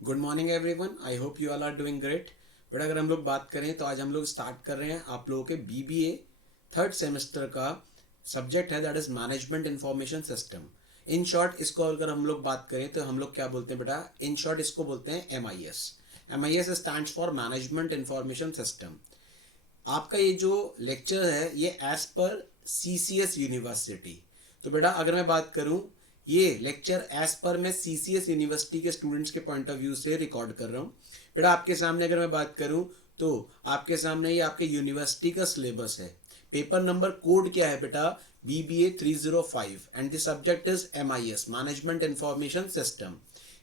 Good morning everyone. I hope you all are doing great. But अगर हम लोग बात करें तो आज हम लोग स्टार्ट कर रहे हैं आप लोगों के बीबीए थर्ड सेमेस्टर का सब्जेक्ट है, that is management information system. In short इसको अगर हम लोग बात करें तो हम लोग क्या बोलते हैं बेटा, इन शॉर्ट इसको बोलते हैं MIS। MIS stands for management information system. आपका ये जो लेक्चर है ये एज पर CCS यूनिवर्सिटी। तो बेटा अगर मैं बात करूं, ये लेक्चर एज पर मैं CCS यूनिवर्सिटी के स्टूडेंट्स के पॉइंट ऑफ व्यू से रिकॉर्ड कर रहा हूं। बेटा आपके सामने अगर मैं बात करूं तो आपके सामने ये आपके यूनिवर्सिटी का सिलेबस है। पेपर नंबर कोड क्या है बेटा, BBA 305 and the subject is MIS management information system.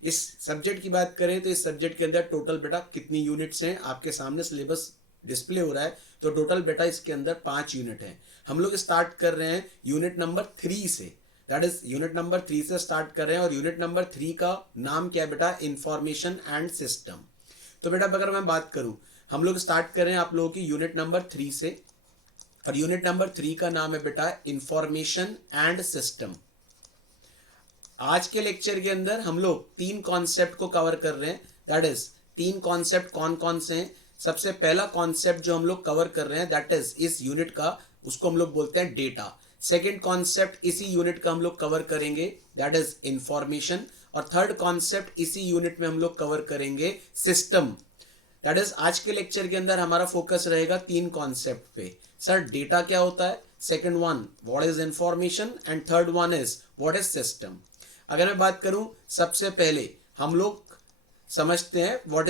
इस सब्जेक्ट की बात करें तो इस सब्जेक्ट के अंदर टोटल बेटा कितनी यूनिट्स हैं, आपके सामने सिलेबस डिस्प्ले हो रहा है। तो टोटल बेटा इसके अंदर 5 यूनिट हैं। हम लोग स्टार्ट कर रहे हैं यूनिट नंबर 3 से, दैट इज यूनिट नंबर 3 से स्टार्ट कर रहे हैं। और यूनिट नंबर 3 का नाम क्या है बेटा, इंफॉर्मेशन एंड सिस्टम। तो बेटा अगर मैं बात करूं, हम लोग स्टार्ट कर रहे हैं आप लोगों की यूनिट नंबर 3 से, और यूनिट नंबर 3 का नाम है बेटा इंफॉर्मेशन एंड सिस्टम। आज के लेक्चर के अंदर हम लोग 3 कॉन्सेप्ट को कवर कर रहे हैं, दैट इज 3 कॉन्सेप्ट कौन कौन से हैं। सबसे पहला कॉन्सेप्ट जो हम लोग कवर कर रहे हैं दैट इज इस यूनिट का, उसको हम लोग बोलते हैं डेटा। सेकेंड कॉन्सेप्ट इसी यूनिट का हम लोग कवर करेंगे, दैट इज इंफॉर्मेशन। और थर्ड कॉन्सेप्ट इसी यूनिट में हम लोग कवर करेंगे, सिस्टम। दैट इज आज के लेक्चर के अंदर हमारा फोकस रहेगा 3 कॉन्सेप्ट पे। सर डेटा क्या होता है, second one what is information, and third one is what is system. अगर मैं बात करूं, सबसे पहले हम लोग समझते हैं व्हाट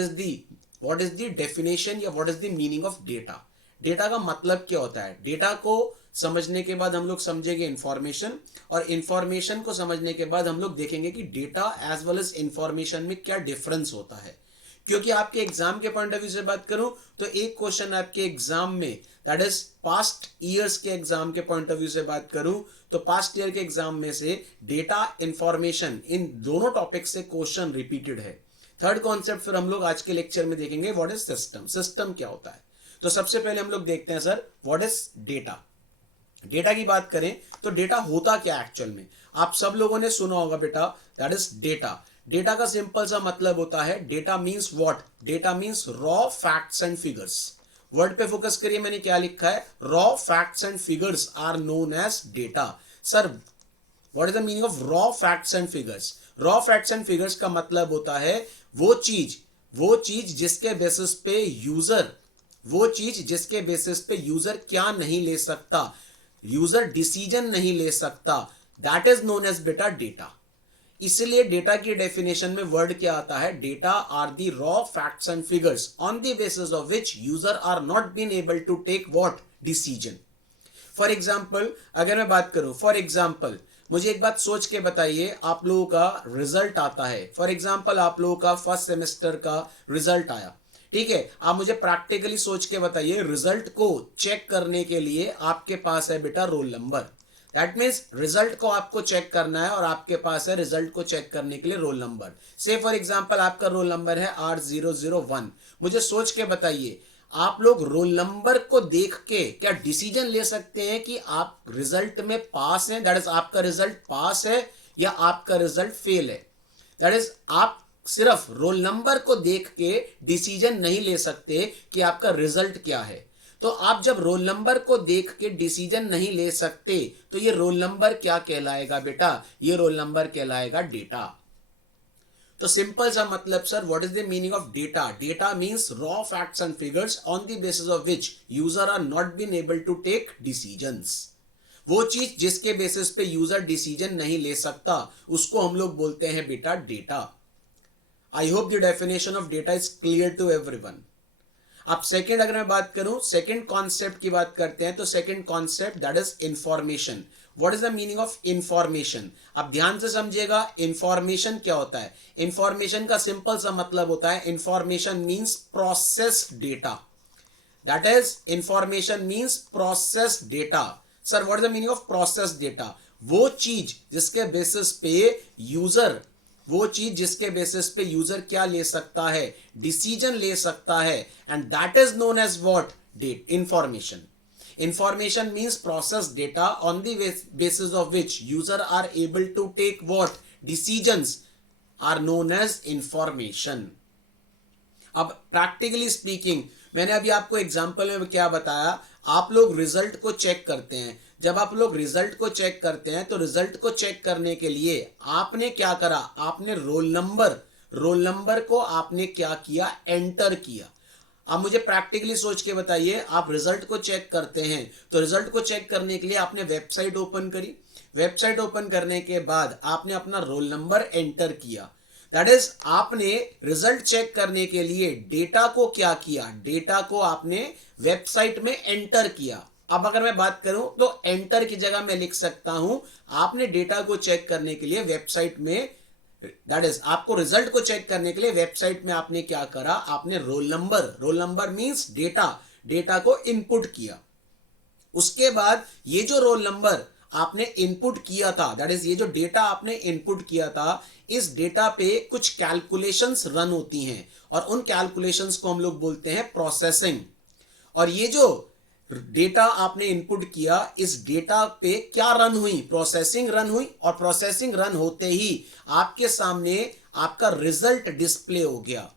इज द डेफिनेशन या what is the meaning of data. Data का मतलब क्या होता है। डेटा को समझने के बाद हम लोग समझेंगे इंफॉर्मेशन, और इंफॉर्मेशन को समझने के बाद हम लोग देखेंगे कि data as well as information में क्या डिफरेंस होता है। क्योंकि आपके एग्जाम के पॉइंट ऑफ व्यू से बात करूं तो एक क्वेश्चन आपके एग्जाम में, दैट इज पास्ट ईयर्स के एग्जाम के पॉइंट ऑफ व्यू से बात करूं तो पास्ट ईयर के एग्जाम में से डेटा इंफॉर्मेशन इन दोनों टॉपिक से क्वेश्चन रिपीटेड है। थर्ड कॉन्सेप्ट फिर हम लोग आज के लेक्चर में देखेंगे व्हाट इज सिस्टम, सिस्टम क्या होता है। तो सबसे पहले हम लोग देखते हैं sir what is data. Data की बात करें तो डेटा होता क्या एक्चुअल में, आप सब लोगों ने सुना होगा बेटा, दैट इज डेटा। डेटा का सिंपल सा मतलब होता है, data means what, data means raw facts and figures. Word पे फोकस करिए, मैंने क्या लिखा है, raw facts and figures are known as data. Sir what is the meaning of raw facts and figures. Raw facts and figures का मतलब होता है वो चीज जिसके बेसिस पे यूजर, वो चीज जिसके बेसिस पे यूजर क्या नहीं ले सकता, यूजर डिसीजन नहीं ले सकता, दैट इज नोन एज बेटा डेटा। इसलिए डेटा की डेफिनेशन में वर्ड क्या आता है, data are the raw facts and figures on the basis of which user are not been able to take what, decision. For example अगर मैं बात करूं, फॉर एग्जाम्पल मुझे एक बात सोच के बताइए, आप लोगों का रिजल्ट आता है, फॉर एग्जाम्पल आप लोगों का फर्स्ट सेमेस्टर का रिजल्ट आया, ठीक है। आप मुझे प्रैक्टिकली सोच के बताइए, रिजल्ट को चेक करने के लिए आपके पास है बेटा roll number. That means result को आपको चेक करना है और आपके पास है रिजल्ट को चेक करने के लिए रोल नंबर। से फॉर एग्जाम्पल आपका रोल नंबर है R001। मुझे सोच के बताइए, आप लोग रोल नंबर को देख के क्या डिसीजन ले सकते हैं कि आप रिजल्ट में पास हैं, दैट इज आपका रिजल्ट पास है या आपका रिजल्ट फेल है। दैट इज आप सिर्फ रोल नंबर को देख के डिसीजन नहीं ले सकते कि आपका रिजल्ट क्या है। तो आप जब रोल नंबर को देख के डिसीजन नहीं ले सकते तो ये रोल नंबर क्या कहलाएगा बेटा, ये रोल नंबर कहलाएगा डेटा। तो सिंपल सा मतलब sir what is the meaning of data, data means raw facts and figures on the basis of which user are not been able to take decisions. वो चीज जिसके बेसिस पे user decision नहीं ले सकता उसको हम लोग बोलते हैं बेटा data. I hope the definition of data is clear to everyone. अब सेकंड अगर मैं बात करूं, सेकंड कॉन्सेप्ट की बात करते हैं तो second concept that is information. What is the meaning of information, आप ध्यान से समझिएगा। इंफॉर्मेशन क्या होता है, इंफॉर्मेशन का सिंपल सा मतलब होता है, information means process data. That is information means process data. Sir what is the meaning of process data, वो चीज जिसके बेसिस पे यूजर, वो चीज जिसके बेसिस पे यूजर क्या ले सकता है, डिसीजन ले सकता है, and that is known as what, date, information. Information means process data on the basis of which user are able to take what, decisions are known as information. अब practically speaking, मैंने अभी आपको example में क्या बताया, आप लोग result को चेक करते हैं। जब आप लोग रिजल्ट को चेक करते हैं तो रिजल्ट को चेक करने के लिए आपने क्या करा, आपने रोल नंबर को आपने क्या किया, एंटर किया। अब मुझे प्रैक्टिकली सोच के बताइए, आप रिजल्ट को चेक करते हैं तो रिजल्ट को चेक करने के लिए आपने वेबसाइट ओपन करी, वेबसाइट ओपन करने के बाद आपने अपना रोल नंबर एंटर किया। दैट इज आपने रिजल्ट चेक करने के लिए डेटा को क्या किया, डेटा को आपने वेबसाइट में एंटर किया। अब अगर मैं बात करूं तो एंटर की जगह मैं लिख सकता हूं आपने डेटा को चेक करने के लिए वेबसाइट में, दैट इज आपको रिजल्ट को चेक करने के लिए वेबसाइट में आपने क्या करा, आपने रोल नंबर मींस डेटा को इनपुट किया। उसके बाद ये जो रोल नंबर आपने इनपुट किया था, दैट इज ये जो डेटा आपने इनपुट किया था, इस डेटा पे कुछ कैलकुलेशंस रन होती हैं और उन कैलकुलेशंस को हम लोग बोलते हैं प्रोसेसिंग। और ये जो डेटा आपने इनपुट किया, इस डेटा पे क्या रन हुई, प्रोसेसिंग रन हुई, और प्रोसेसिंग रन होते ही आपके सामने आपका रिजल्ट डिस्प्ले हो गया।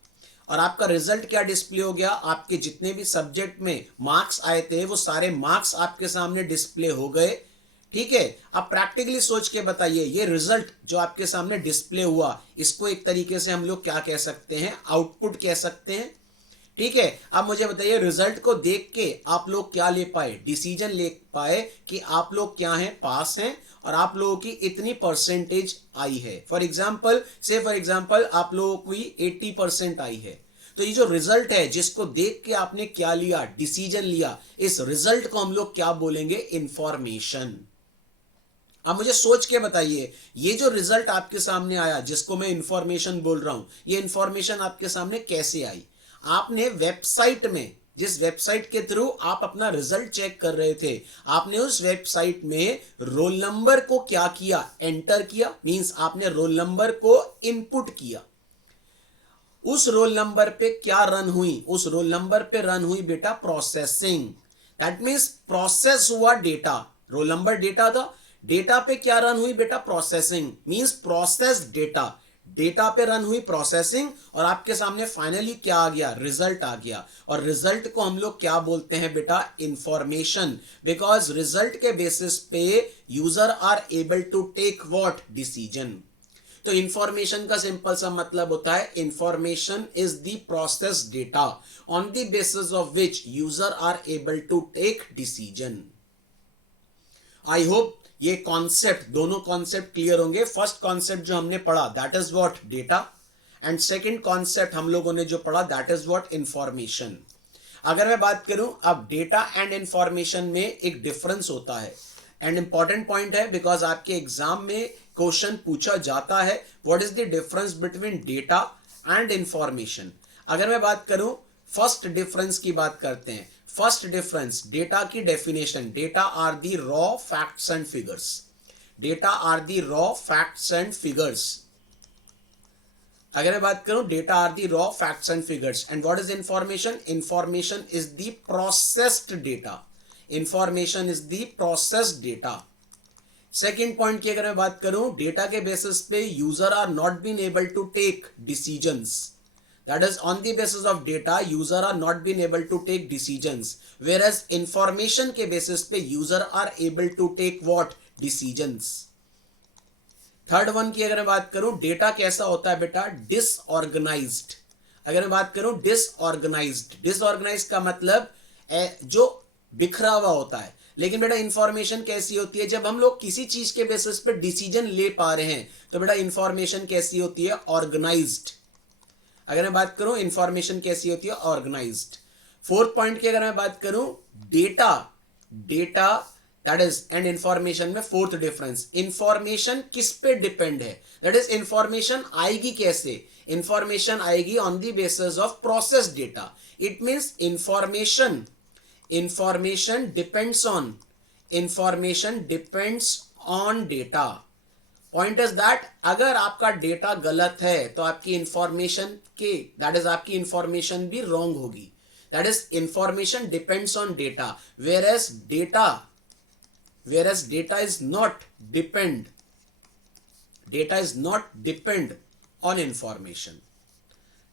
और आपका रिजल्ट क्या डिस्प्ले हो गया, आपके जितने भी सब्जेक्ट में मार्क्स आए थे वो सारे मार्क्स आपके सामने डिस्प्ले हो गए। ठीक है, अब प्रैक्टिकली सोच के बताइए, ये रिजल्ट जो आपके सामने डिस्प्ले हुआ, इसको एक तरीके से हम लोग क्या कह सकते हैं, आउटपुट कह सकते हैं। ठीक है, अब मुझे बताइए रिजल्ट को देख के आप लोग क्या ले पाए, डिसीजन ले पाए कि आप लोग क्या हैं, पास हैं, और आप लोगों की इतनी परसेंटेज आई है। फॉर एग्जाम्पल आप लोगों की 80% आई है। तो ये जो रिजल्ट है जिसको देख के आपने क्या लिया, डिसीजन लिया, इस रिजल्ट को हम लोग क्या बोलेंगे, इंफॉर्मेशन। अब मुझे सोच के बताइए, ये जो रिजल्ट आपके सामने आया जिसको मैं इंफॉर्मेशन बोल रहा हूं, ये इंफॉर्मेशन आपके सामने कैसे आई। आपने वेबसाइट में, जिस वेबसाइट के थ्रू आप अपना रिजल्ट चेक कर रहे थे, आपने उस वेबसाइट में रोल नंबर को क्या किया, एंटर किया, मींस आपने रोल नंबर को इनपुट किया। उस रोल नंबर पे क्या रन हुई, उस रोल नंबर पे रन हुई बेटा प्रोसेसिंग। दैट मींस प्रोसेस हुआ डेटा, रोल नंबर डेटा था, डेटा पे क्या रन हुई बेटा, processing, means process data, data पे रन हुई प्रोसेसिंग, और आपके सामने फाइनली क्या आ गया, रिजल्ट आ गया। और रिजल्ट को हम लोग क्या बोलते हैं बेटा, इंफॉर्मेशन, बिकॉज रिजल्ट के बेसिस पे user are able to take what, decision. तो इंफॉर्मेशन का सिंपल सा मतलब होता है, information is the process data on the basis of which user are able to take decision. I hope ये concept, दोनों कॉन्सेप्ट क्लियर होंगे। फर्स्ट कॉन्सेप्ट जो हमने पढ़ा that is what, data, and second concept हम लोगों ने जो पढ़ा दैट इज व्हाट, इंफॉर्मेशन। अगर मैं बात करूं, अब डेटा एंड इंफॉर्मेशन में एक डिफरेंस होता है, एंड इंपॉर्टेंट पॉइंट है बिकॉज आपके एग्जाम में क्वेश्चन पूछा जाता है, what is the difference between data and information. अगर मैं बात करूं, फर्स्ट डिफरेंस की बात करते हैं। फर्स्ट डिफरेंस, डेटा की definition, data are the raw facts and figures, data are the raw facts and figures. अगर मैं बात करूं, data are the raw facts and figures, and what is information, information is the processed data, information is the processed data. Second point की अगर मैं बात करूं, data के बेसिस पे user are not been able to take decisions, that is on the basis of data user are not been able to take decisions, whereas information के basis पे user are able to take what, decisions। Third one की अगर मैं बात करूं, data कैसा होता है बेटा, डिसऑर्गेनाइज्ड। अगर मैं बात करूं डिसऑर्गेनाइज्ड, डिसऑर्गेनाइज्ड का मतलब जो बिखरा हुआ होता है। लेकिन बेटा इंफॉर्मेशन कैसी होती है, जब हम लोग किसी चीज के बेसिस पे डिसीजन ले पा रहे हैं, तो बेटा इंफॉर्मेशन कैसी होती है, ऑर्गेनाइज्ड। अगर मैं बात करूं इंफॉर्मेशन कैसी होती है, ऑर्गेनाइज्ड। फोर्थ पॉइंट की अगर मैं बात करूं, data that is and information में फोर्थ डिफरेंस, इंफॉर्मेशन किस पे डिपेंड है, दैट इज इंफॉर्मेशन आएगी कैसे, इंफॉर्मेशन आएगी on the basis of process data. It means information depends on data. Point is that अगर आपका डेटा गलत है तो आपकी इंफॉर्मेशन के, दैट इज आपकी इंफॉर्मेशन भी रॉन्ग होगी। That is information depends on data, whereas data is not depend on information।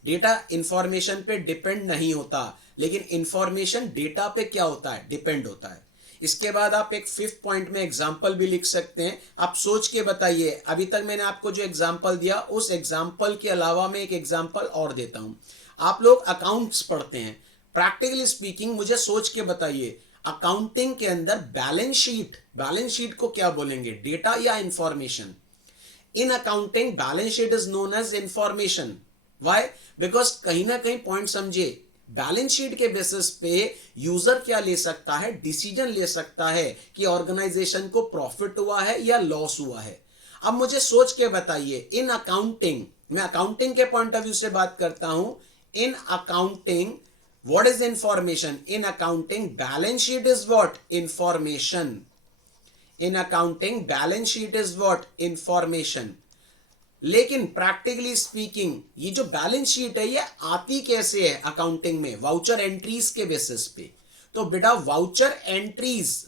Data information पे डिपेंड नहीं होता, लेकिन इंफॉर्मेशन डेटा पे क्या होता है, डिपेंड होता है। इसके बाद आप एक 5th पॉइंट में एग्जाम्पल भी लिख सकते हैं। आप सोच के बताइए, अभी तक मैंने आपको जो एग्जाम्पल दिया उस एग्जाम्पल के अलावा मैं एक एग्जाम्पल और देता हूं। आप लोग अकाउंट्स पढ़ते हैं, प्रैक्टिकली स्पीकिंग मुझे सोच के बताइए, अकाउंटिंग के अंदर बैलेंस शीट को क्या बोलेंगे, डेटा या information? In accounting balance sheet is known as information. Why? Because कहीं ना कहीं पॉइंट समझे, बैलेंस शीट के बेसिस पे यूजर क्या ले सकता है, डिसीजन ले सकता है कि ऑर्गेनाइजेशन को प्रॉफिट हुआ है या लॉस हुआ है। अब मुझे सोच के बताइए, इन अकाउंटिंग, मैं अकाउंटिंग के पॉइंट ऑफ व्यू से बात करता हूं, in accounting what is information? In accounting balance sheet is what? Information. In accounting balance sheet is what? Information. लेकिन प्रैक्टिकली स्पीकिंग ये जो बैलेंस शीट है ये आती कैसे है अकाउंटिंग में? वाउचर एंट्रीज के बेसिस पे। तो बेटा voucher entries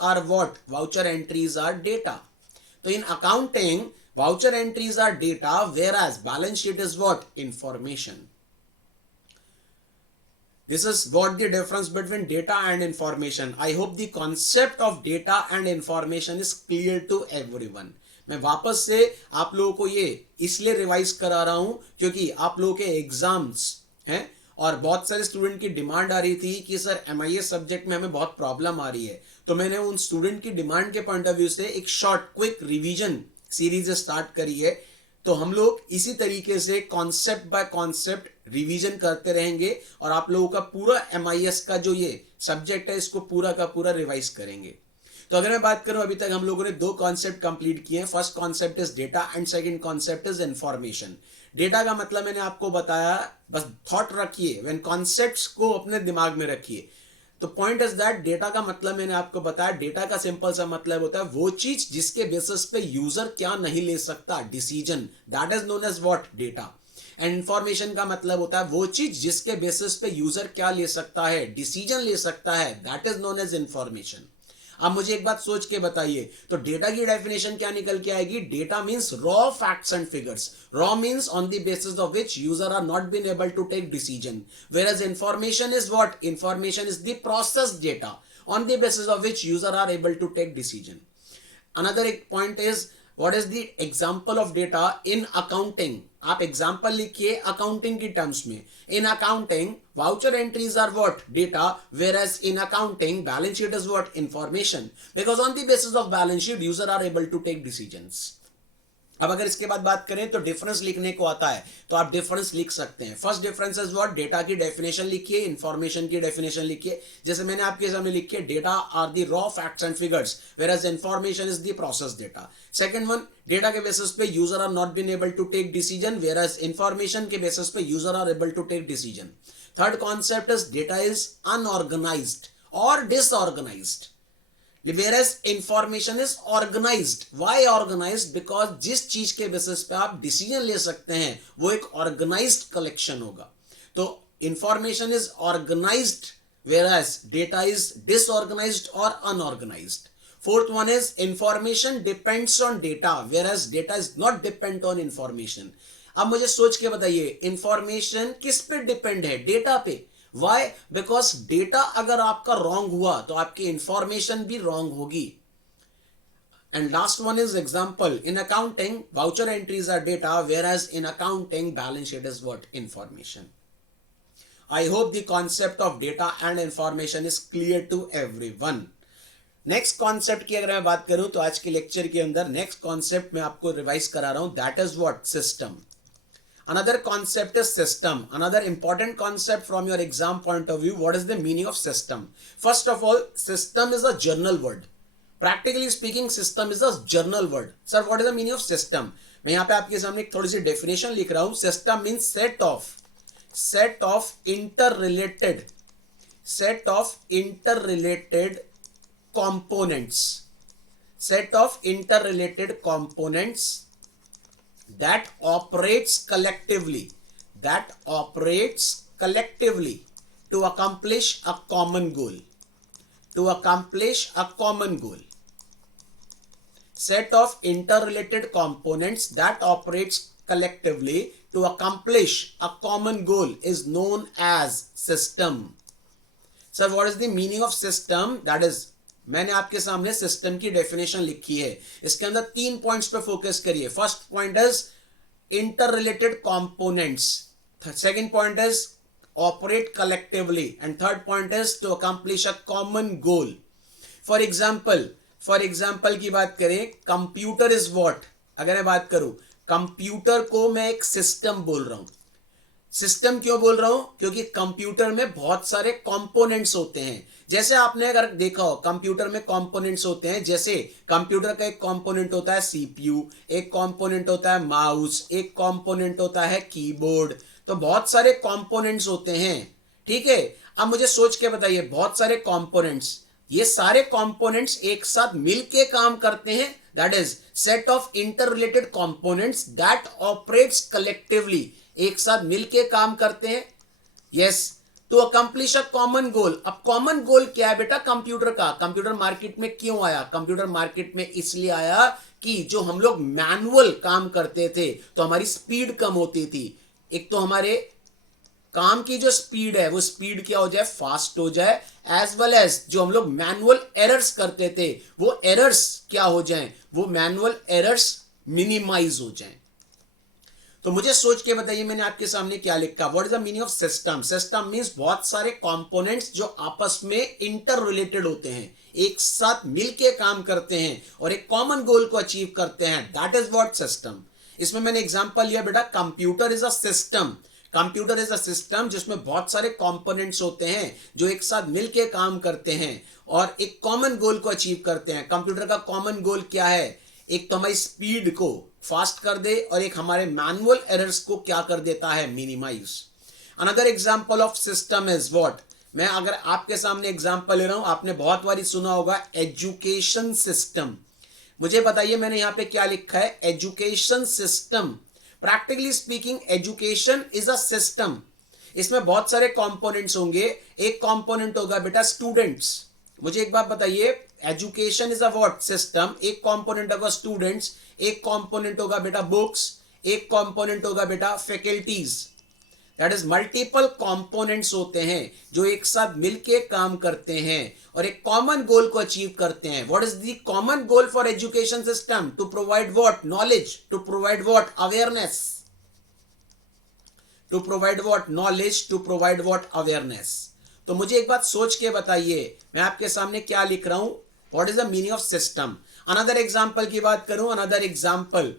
are what? Voucher entries are data. तो in accounting voucher entries are data, whereas balance sheet is what? Information. This is what the difference between data and information. I hope the concept of data and information is clear to everyone. मैं वापस से आप लोगों को ये इसलिए revise करा रहा हूं क्योंकि आप लोगों के एग्जाम्स हैं और बहुत सारे स्टूडेंट की डिमांड आ रही थी कि सर MIS सब्जेक्ट में हमें बहुत प्रॉब्लम आ रही है। तो मैंने उन स्टूडेंट की डिमांड के पॉइंट ऑफ व्यू से एक short quick revision series start करी है। तो हम लोग इसी तरीके से कॉन्सेप्ट बाय कॉन्सेप्ट रिवीजन करते रहेंगे और आप लोगों का पूरा MIS का जो ये सब्जेक्ट है इसको पूरा का पूरा रिवाइज करेंगे। तो अगर मैं बात करूं, अभी तक हम लोगों ने 2 कॉन्सेप्ट कंप्लीट किए हैं। First concept is data and second concept is information. Data का मतलब मैंने आपको बताया, बस थॉट रखिए, व्हेन कॉन्सेप्ट्स को अपने दिमाग में रखिए। तो पॉइंट इज दैट डेटा का मतलब मैंने आपको बताया, डेटा का सिंपल सा मतलब होता है वो चीज जिसके बेसिस पे यूजर क्या नहीं ले सकता, decision, that is known as what? Data. And information का मतलब होता है वो चीज जिसके बेसिस पे यूजर क्या ले सकता है, डिसीजन ले सकता है, that is known as information. अब मुझे एक बात सोच के बताइए, तो डेटा की डेफिनेशन क्या निकल के आएगी? Data means raw facts and figures. Raw means on the basis of which user are not been able to take decision, whereas information is what? Information is the processed data on the basis of which user are able to take decision. Another point is what is the example of data in accounting? आप example लिखिए accounting की terms में। In accounting voucher entries are what? Data, whereas in accounting balance sheet is what? Information, because on the basis of balance sheet user are able to take decisions. अब अगर इसके बाद बात करें तो डिफरेंस लिखने को आता है तो आप डिफरेंस लिख सकते हैं। First difference is what? Data की डेफिनेशन लिखिए, इंफॉर्मेशन की डेफिनेशन लिखिए। जैसे मैंने आपके सामने लिखी है, data are the raw facts and figures, whereas information is the process data. Second one, data के बेसिस पे user are not been able to take decision, whereas information के बेसिस पे user are able to take decision. Third concept is data is unorganised और disorganised, whereas information is organized. Why organized? Because जिस चीज के basis पे आप decision ले सकते हैं वो एक ऑर्गेनाइज्ड कलेक्शन होगा। तो information is organised, whereas data is disorganized or unorganized. Fourth one is information depends on data, whereas data is not depend on information. अब मुझे सोच के बताइए, इंफॉर्मेशन किस पे डिपेंड है? डेटा पे। वाई? बिकॉज डेटा अगर आपका रॉन्ग हुआ तो आपकी इंफॉर्मेशन भी रॉन्ग होगी। And last one is example, in accounting voucher entries are data, whereas in accounting balance sheet is what? Information. I hope the concept of data and information is clear to everyone. Next concept की अगर मैं बात करूं तो आज के lecture के अंदर नेक्स्ट कॉन्सेप्ट मैं आपको रिवाइज करा रहा हूं, that is what? System. Another concept is system. Another important concept from your exam point of view. What is the meaning of system? First of all, system is a journal word. Practically speaking, system is a journal word. Sir, what is the meaning of system? मैं यहाँ पे आपके सामने एक थोड़ी सी definition लिख रहा हूँ. System means set of interrelated components. Set of interrelated components that operates collectively to accomplish a common goal. Set of interrelated components that operates collectively to accomplish a common goal is known as system. Sir, what is the meaning of system? That is, मैंने आपके सामने system की definition लिखी है, इसके अंदर 3 points पे focus करिए. First point is interrelated components, second point is operate collectively, and third point is to accomplish a common goal. For example की बात करें, कंप्यूटर इज व्हाट. अगर मैं बात करूं कंप्यूटर को, मैं एक सिस्टम बोल रहा हूं. सिस्टम क्यों बोल रहा हूं? क्योंकि कंप्यूटर में बहुत सारे कंपोनेंट्स होते हैं. जैसे आपने अगर देखा हो, कंप्यूटर में कंपोनेंट्स होते हैं. जैसे कंप्यूटर का एक कंपोनेंट होता है सीपीयू, एक कंपोनेंट होता है माउस, एक कंपोनेंट होता है कीबोर्ड. तो बहुत सारे कंपोनेंट्स होते हैं. ठीक है, अब मुझे सोच के बताइए, बहुत सारे कंपोनेंट्स, ये सारे कंपोनेंट्स एक साथ मिलके काम करते हैं. That is set of interrelated components that operates collectively. एक साथ मिलके काम करते हैं. Yes, to accomplish a common goal. अब कॉमन गोल क्या है बेटा कंप्यूटर का? कंप्यूटर मार्केट में क्यों आया? कंप्यूटर मार्केट में इसलिए आया कि जो हम लोग मैनुअल काम करते थे तो हमारी स्पीड कम होती थी. एक तो हमारे काम की जो स्पीड है वो स्पीड क्या हो जाए, फास्ट हो जाए, एज वेल एज जो हम लोग मैनुअल एरर्स करते थे वो एरर्स क्या हो जाएं, वो मैनुअल एरर्स मिनिमाइज हो जाएं. तो मुझे सोच के बताइए, मैंने आपके सामने क्या लिखा. What is the meaning of system? System means बहुत सारे कंपोनेंट्स जो आपस में इंटर रिलेटेड होते हैं, एक साथ मिलके काम करते हैं और एक कॉमन गोल को अचीव करते हैं. That is what system. इसमें मैंने एग्जांपल लिया बेटा, computer is a system. Computer is a system जिसमें बहुत सारे कंपोनेंट्स होते हैं जो एक साथ मिलके काम करते हैं और एक कॉमन गोल को अचीव करते हैं. कंप्यूटर का कॉमन गोल क्या है? एक तो हमारी स्पीड को फास्ट कर दे और एक हमारे मैनुअल एरर्स को क्या कर देता है, minimise. Another example of system is what. मैं अगर आपके सामने एग्जांपल ले रहा हूं, आपने बहुत बार सुना होगा एजुकेशन सिस्टम. मुझे बताइए मैंने यहां पे क्या लिखा है, education system. Practically speaking education is a system. इसमें बहुत सारे कंपोनेंट्स होंगे. एक कंपोनेंट होगा बेटा स्टूडेंट्स. मुझे एक बात बताइए, education is a what, system. एक कंपोनेंट होगा स्टूडेंट्स, एक कंपोनेंट होगा बेटा बुक्स, एक कंपोनेंट होगा बेटा faculties. That is multiple components होते हैं जो एक साथ मिलके काम करते हैं और एक कॉमन गोल को अचीव करते हैं. What is the common goal for education system? To provide what, knowledge. To provide what, awareness. To provide what, knowledge. To provide what, awareness. तो मुझे एक बात सोच के बताइए, मैं आपके सामने क्या लिख रहा हूं. What is the meaning of system? Another example की बात करूं, अनदर एग्जाम्पल,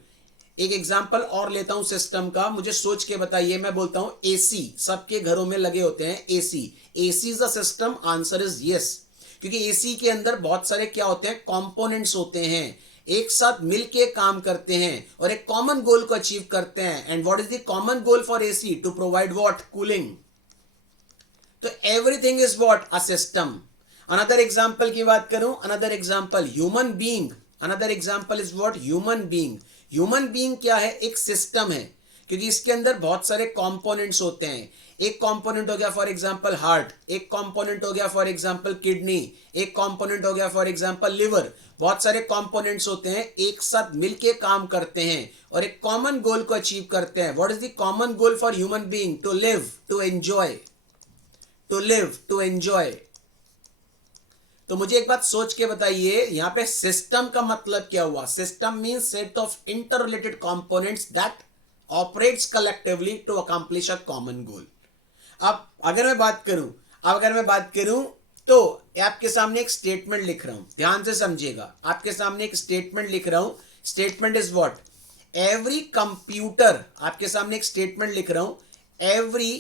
एक एग्जाम्पल और लेता हूं सिस्टम का. मुझे सोच के बताइए, मैं बोलता हूं एसी. सबके घरों में लगे होते हैं AC. AC is a system. Answer is yes, क्योंकि एसी के अंदर बहुत सारे क्या होते हैं, कंपोनेंट्स होते हैं, एक साथ मिलके काम करते हैं और एक कॉमन गोल को अचीव करते हैं. And what is the common goal for AC? To provide what, cooling. तो everything is what, a system. Another example की बात करूं, another example human being. Another example is what, human being. Human being क्या है, एक system है, क्योंकि इसके अंदर बहुत सारे कंपोनेंट्स होते हैं. एक कंपोनेंट हो गया फॉर एग्जांपल हार्ट, एक कंपोनेंट हो गया फॉर एग्जांपल किडनी, एक कंपोनेंट हो गया फॉर एग्जांपल लिवर. बहुत सारे कंपोनेंट्स होते हैं, एक साथ मिलके काम करते हैं और एक कॉमन गोल को अचीव करते हैं. What is the common goal for human being? To live, to enjoy. To live, to enjoy. तो मुझे एक बात सोच के बताइए, यहां पे सिस्टम का मतलब क्या हुआ? System means set of interrelated components that operates collectively to accomplish a common goal. अब अगर मैं बात करूं तो आपके सामने एक स्टेटमेंट लिख रहा हूं, ध्यान से समझिएगा. आपके सामने एक स्टेटमेंट लिख रहा हूं. Statement is what, every computer. आपके सामने एक स्टेटमेंट लिख रहा हूं, every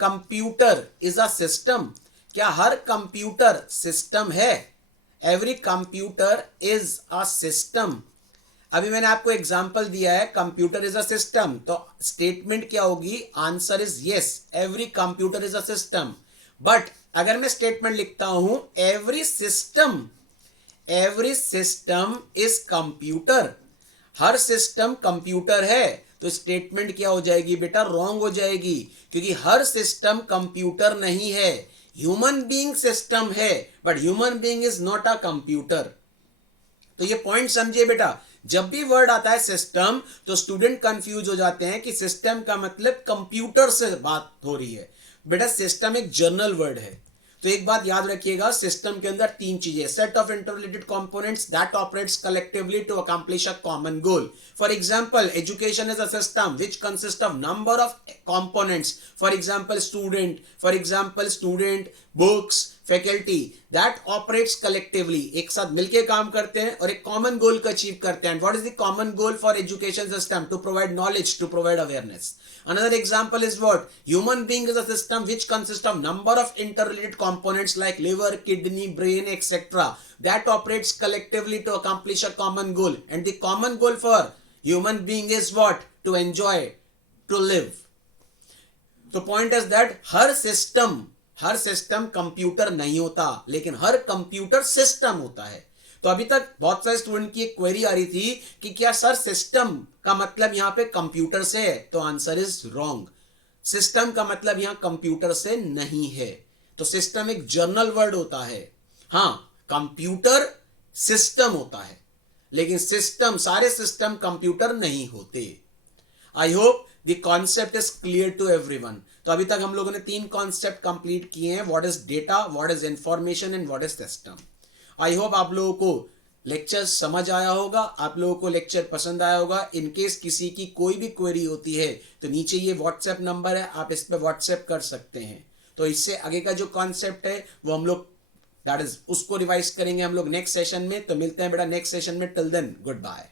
computer is a system. क्या हर कंप्यूटर सिस्टम है? Every computer is a system. अभी मैंने आपको एग्जांपल दिया है, कंप्यूटर इज अ सिस्टम, तो स्टेटमेंट क्या होगी? Answer is yes, every computer is a system. But अगर मैं स्टेटमेंट लिखता हूं every system is computer, her system computer है, तो स्टेटमेंट क्या हो जाएगी बेटा? रॉन्ग हो जाएगी, क्योंकि हर सिस्टम कंप्यूटर नहीं है. ह्यूमन बीइंग सिस्टम है, but human being is not a computer. तो ये पॉइंट समझिए बेटा, जब भी वर्ड आता है सिस्टम तो स्टूडेंट कंफ्यूज हो जाते हैं कि सिस्टम का मतलब कंप्यूटर से बात हो रही है। बेटा सिस्टम एक जनरल वर्ड है, तो एक बात याद रखिएगा, सिस्टम के अंदर तीन चीजें, set of interrelated components that operates collectively to accomplish a common goal. For example, education is a system which consist of number of components, for example student, books, faculty, that operates collectively, एक साथ मिलकर काम करते हैं और एक common goal को achieve करते हैं। What is the common goal for education system? To provide knowledge, to provide awareness. Another example is what? Human being is a system which consists of number of interrelated components like liver, kidney, brain, etc. that operates collectively to accomplish a common goal. And the common goal for human being is what? To enjoy, to live. तो point is that her system computer नहीं होता, लेकिन हर computer system होता है। तो अभी तक बहुत सारे स्टूडेंट की एक क्वेरी आ रही थी कि क्या सर सिस्टम का मतलब यहां पे कंप्यूटर से है? तो आंसर इज रॉन्ग। सिस्टम का मतलब यहां कंप्यूटर से नहीं है। तो सिस्टम एक जर्नल वर्ड होता है। हां, कंप्यूटर सिस्टम होता है, लेकिन सारे सिस्टम कंप्यूटर नहीं होते। I hope the concept is clear to everyone. तो अभी तक हम लोगों ने 3 कॉन्सेप्ट कंप्लीट किए हैं, what is data, what is information and what is system. I hope आप लोगों को लेक्चर समझ आया होगा, आप लोगों को लेक्चर पसंद आया होगा। इनकेस किसी की कोई भी क्वेरी होती है तो नीचे ये व्हाट्सएप नंबर है, आप इस पर व्हाट्सएप कर सकते हैं। तो इससे आगे का जो कॉन्सेप्ट है वो हम लोग दैट इज उसको रिवाइज करेंगे हम लोग नेक्स्ट सेशन में। तो मिलते हैं बेटा नेक्स्ट सेशन में। Till then good bye.